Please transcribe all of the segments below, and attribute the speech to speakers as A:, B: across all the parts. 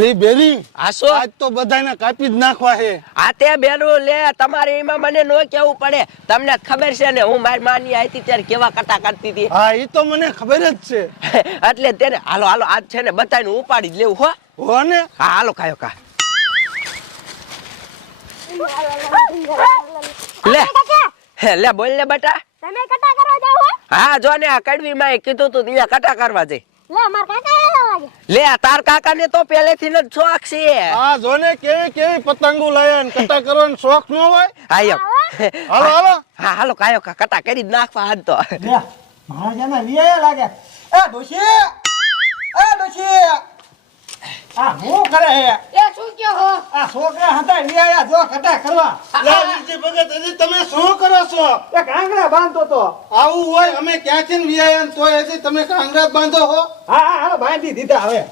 A: એલી બેરી
B: આસો
A: આજ તો બધાને કાપી જ નાખવા છે
B: આ તે બેરું લે તમારે એમાં મને નો કેવું પડે. તમને ખબર છે ને હું મારી માની આવી ત્યારે કેવા કટા કરતી હતી.
A: હા એ તો મને ખબર જ છે.
B: એટલે તેને હાલો હાલો આજ છે ને બધાને ઉપાડી જ લેવું હો.
A: હો ને?
B: હા હાલો કાયો કા. લે. હે લે બોલ લે બેટા.
C: તમે કટા કરવા જાવ હા?
B: જો ને આ કડવી માં કીધું તું ત્યાં કટા કરવા જઈ.
C: લે માર કાકા
B: લે તાર કાકા ને તો પહેલેથી જ શોખ છે.
A: આ જો ને કેવી કેવી પતંગો લાયા ને કટા કરવાનો શોખ ન હોય?
B: આયો
A: હાલો હાલો.
B: હા હાલો કાયો કા કટા કરી જ નાખવા હાથ તો.
D: લે મારા વિયા લાગે. એ ડોશી એ ડોશી. આ હું કરે હે?
C: એ શું કયો હો?
D: આ છોકરા હતા વિયા જો કટા કરવા.
A: લે વિજય ભગત હજી તમે શું કરો છો?
D: એક આંગળા બાંધતો તો.
A: આવું હોય અમે ક્યાંથી ને વિયાયા ને હજી તમે કાંગરા બાંધો હો?
D: હા હા હા બાંધી દીધા હવે.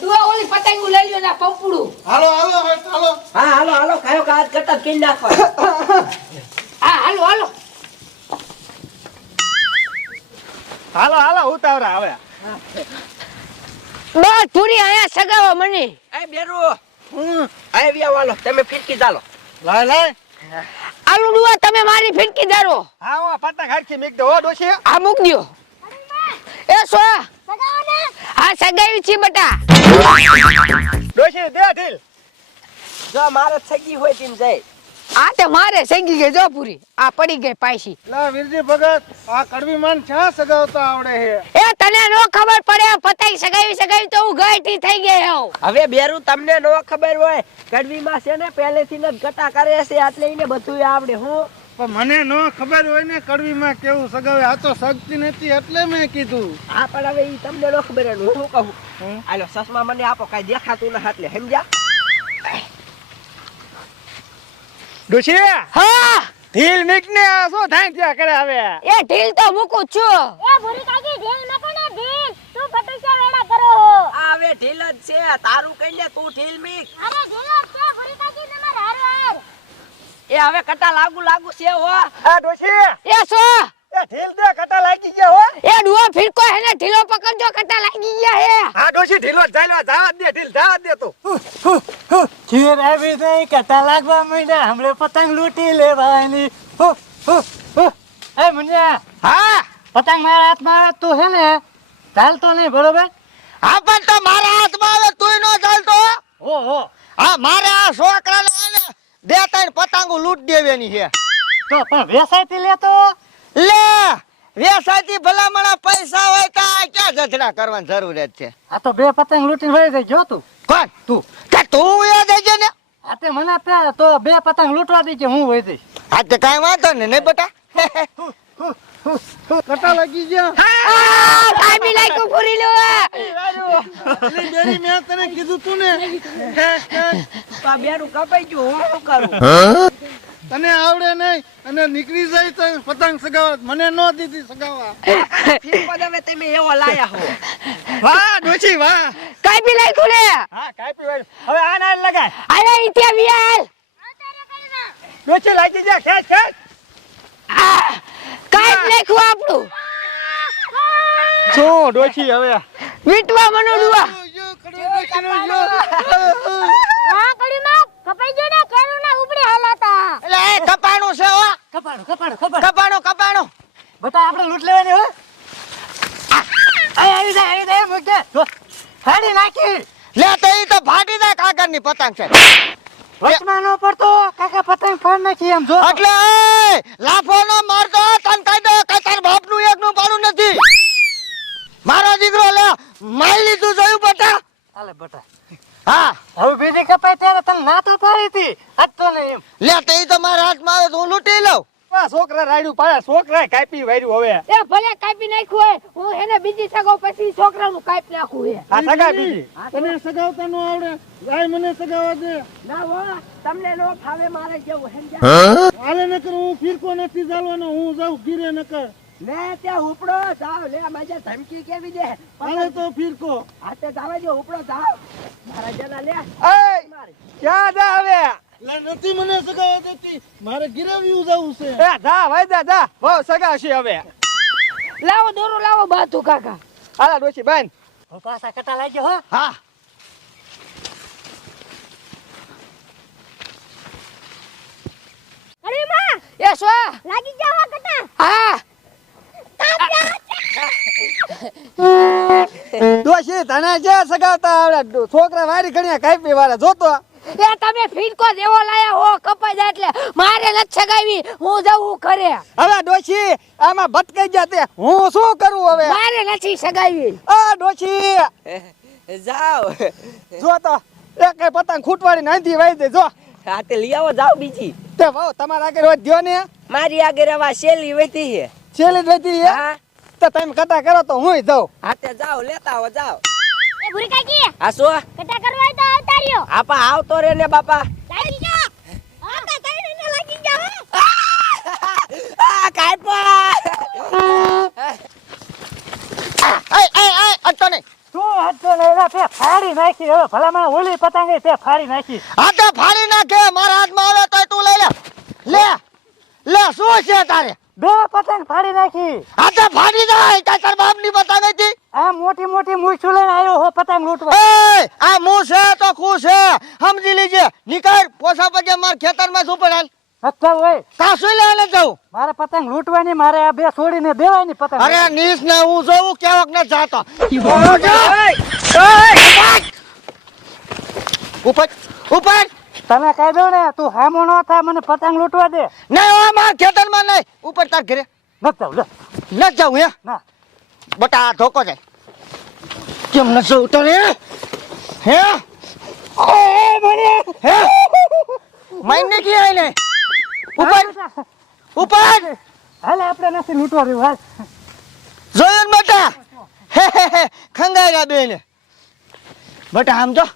C: તું ઓલી પતંગ લઈ લ્યો ના પંપડું.
A: હાલો હાલો હાલો
B: હા હાલો હાલો કાયો કાત કરતા કટા નાખો
C: હા હાલો હાલો.
D: હાલો હાલો ઉતાવરા હવે.
C: બસ પૂરી આયા સગાવો મને.
B: એ બેરુ આય વ્યા વાલો તમે ફિરકી ચાલો.
A: લાય લાય.
C: આલુ ડુઆ તમે મારી ફિરકી ધારો.
D: હા ઓ પતંગ હરખી મીક દો હો ડોશી.
C: આ મૂક દ્યો. એ સો હા સગાવી છે બટા.
D: ડોશી દે ઢીલ.
B: જો મારે સગી હોય તેમ જાય.
C: આ તે મારે સેંગી ગઈ જો પૂરી આ પડી ગઈ પાછી.
A: લા વીરજી ભગત આ કડવી માન છા સગાવતા આવડે હે?
C: એ તને નો ખબર પડે પતાઈ સગાવી સગાવી તો હું ગઈઠી થઈ ગઈ હોઉં.
B: હવે બેરુ તમને નો ખબર હોય કડવીમાં છે ને પહેલેથી જ કટા કરે છે એટલે એને બધું આવડે હું.
A: પણ મને ન ખબર હોય ને કડવી માં કેવું સગાવે. આ તો સગતી નથી એટલે મેં કીધું.
B: આ પણ હવે ઈ તમને નો ખબર હોય હું શું કહું?
A: હમ.
B: હાલો સસમા મને આપો કાઈ દેખાતું ના એટલે સમજ્યા?
D: ડોશી
C: હા.
D: ઢીલ મીક ને આ શું થાય ત્યાં કરે હવે?
C: એ ઢીલ તો મૂકું છું.
E: એ ભૂરી કાકી ઢીલ નકો ને ઢીલ? તું પટુસિયા વેડા કરો હો.
B: આ હવે ઢીલ જ છે. તારું કઈ લે તું ઢીલ મીક.
E: અરે ઢીલ જ છે ભૂરી કાકી ને હાર હાર.
B: એ હવે કટા લાગુ લાગુ છે હો.
D: આ ડોશી
C: એ સો
D: એ ઢીલ દે કટા લાગી ગયા હો.
C: એ ડુઓ ફિરકો હેને ઢીલો પકડજો કટા લાગી ગયા હે.
D: હા ડોશી ઢીલો ચાલ્યો જવા દે ઢીલ જવા દે તો. ખીર આવી નહીં કટા લાગવા માંડ્યા હમણે પતંગ લૂટી લેવાની. હુ, હુ, હુ. એ મુનિયા.
B: હા.
D: પતંગ મારા હાથમાં આવે તું હે ને ચાલતો નહીં બરોબર?
B: હા પણ તો મારા હાથમાં આવે તોય નો ચાલતો
D: હો. હો
B: હા. મારે આ છોકરાને બે ત્રણ પતંગો લૂટ દેવાની છે.
D: તો પણ વેસાયથી લેતો
B: લે વેસાતી ભલામણા પૈસા હોય તો આ ક્યાં જથડા કરવાની જરૂરિયાત છે?
D: આ તો બે પતંગ લૂંટીને વહી જાય જો તું.
B: કોણ?
D: તું.
B: કે તું યાદ દેજે ને?
D: આ તે મને પે તો બે પતંગ લૂંટવા દે હું વહી જઈશ.
B: આ તે કાંઈ વાંધો ને નહીં બેટા?
A: કટા લાગી ગયા.
C: આ કામી લાગ્યું ફૂરી લો.
A: એટલે બેરી મેં તને કીધું તું ને.
B: આ બેરું કપાઈ ગયું હું શું કરું?
A: તને આવડે નહીં. અને નીકળી જાય તો પતંગ સગાવત મને ન દીધી સગાવા
B: ફીરકો તમે તમે એવો લાયા હો.
D: વાહ ડોચી વાહ.
C: કાઈ પી લઈ લે
D: હા કાઈ પી હવે આ ના લગાય.
C: અરે ઇત્યા વિયાલ.
D: ડોચી લાગી જા ખેંચ ખેંચ.
C: આ કાઈ નાખ્યું આપણું.
D: શું ડોચી હવે
C: વીટવા મનો ડુઆ
E: કડી માં કપાઈ ગયો ના ઉપડે હાલાતા
B: એટલે એ કપાણું કપાણો
D: કપાડો
B: કપાણું. કપાણું
D: બતા આપણે લૂંટ લેવાની હો. આવી જાય આવી જાય મૂક. ફાડી નાખી.
B: લે તો તો ફાટી જાય કાગળની પતંગ છે.
D: વચમાં નો પડતો કાકા પતંગ ફાડ નાખી એમ જો.
B: એટલે લાફો નો મારતો તન કહી દો કે તાર બાપનું એક નું પાડું નથી. મારો દીકરો લે મારી લીધું જોયું બટા?
D: હાલે બટા.
B: હા.
D: હવે બીજી કપાય ત્યારે તને ના તો પાડી હતી. આજ તો નહીં
B: લે તો તો મારા હાથમાં આવે તો હું લૂંટી લઉં.
D: આ છોકરા રાડ્યું પાડ્યા છોકરા કાપી વાર્યું હવે.
C: એ ભલે કાપી નાખ્યું હોય હું એને બીજી સગાવ પછી છોકરાનું કાપી નાખું હે.
D: આ સગા બીજી?
A: તને સગાવતા નો આવડે. ગાય મને સગાવા દે.
B: ના હો તમને નો ફાવે મારે જેવું સમજ્યા?
A: હાલે નકર હું ફીરકો નથી ચાલવાનો હું જાઉં ગીરે નકર
B: લે ત્યાં ઉપડો જાવ લે મજા ધમકી કેવી દે
A: હાલે તો ફીરકો.
B: હાથે જાવે જો ઉપડો જાવ મારા જના લે.
D: એ ક્યાં જા હવે
A: લે નથી મને સગા દેતી. મારે ઘરે વ્યૂ જવું છે.
D: એ જા ભાઈ જા જા. બહુ સગા છે હવે.
C: લાવો દોરો લાવો બાતુ કાકા.
D: હાલા ડોશી બેન પાસા કટા લાગ્યો હો.
B: હા.
E: લાગી જાવ
C: હા
D: દોશી તને જે સગાતા છોકરા વારી ઘણ્યા કાપી વાળા જોતો.
C: એ તમે ફીડકો દેવો લાયા હો કપાઈ જાય એટલે. મારે નથી સગાવી હું જવું ખરે
D: હવે ડોશી આમાં ભટકાઈ ગયા તે. હું શું કરું હવે?
C: મારે નથી સગાવી.
D: આ ડોશી.
F: જાવ
D: જો તો એક પતંગ ખૂટવાડી નાંધી વાઈ દે જો.
F: હા લઈ આવો જાવ બીજી.
D: તે વાવ તમારા આગળ વાત દ્યો ને.
F: મારી આગળ આવા શેલી વેતી છે.
D: શેલી વેતી હે. તો તમે કટા કરો તો હું જાઉં.
F: હા જાવ જાઓ લેતા આવો જાવ
E: એ ભૂરી કાકી.
F: હા શું
E: કટા કરવા હોય તો આવતા રહ્યો
F: આપા આવતો રે ને બાપા.
E: હા?
D: ફાડી નાખી. હવે ભલામાં ઓલી પતંગ તે ફાડી નાખી.
B: આ તો ફાડી નાખે મારા હાથમાં આવે તો તું લઈ લે. લે લે શું છે તારે?
D: બે પતંગ ફાડી નાખી.
B: આ તો ફાડી નાખ તાર તાર બાપની બતાવે હતી.
D: આ મોટી મોટી મૂછું લઈને આવ્યો હો પતંગ લૂંટવા.
B: એ આ મું છે તો ખું છે. સમજી લીજે. નીકળ પોસા પછી માર ખેતરમાં શું પડાલ
D: અથવા હોય
B: કાસું લઈને જાઉં?
D: મારે પતંગ લૂંટવાની મારે આ બે છોડીને દેવાની પતંગ.
B: અરે નીસ ને હું જોઉં કેવક ને જાતો. ઉપર ઉપર
D: તને કહી દઉં ને તું હામો ન થાય મને પતંગ લૂંટવા દે.
B: નહીં ઓ માં ખેતરમાં નહીં. ઉપર તાર ઘરે.
D: ન જાઉં લે.
B: ન જાઉં હે?
D: ના.
B: બટા આ ધોકો જાય કેમ ન જાઉં તને હે? હે? માઈને કી આઈ ને. ઉપર. ઉપર.
D: હાલે આપણે નથી લૂંટવા રહ્યું હાલ.
B: જોયું બટા? હે હે હે. ખંગાયા બેન. બટા આમ જો.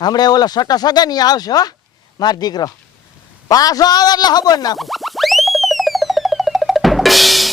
B: હમણાં ઓલો સટા સગા ની આવશે હો. માર દીકરો. પાછો આવે એટલે ખબર નાખું.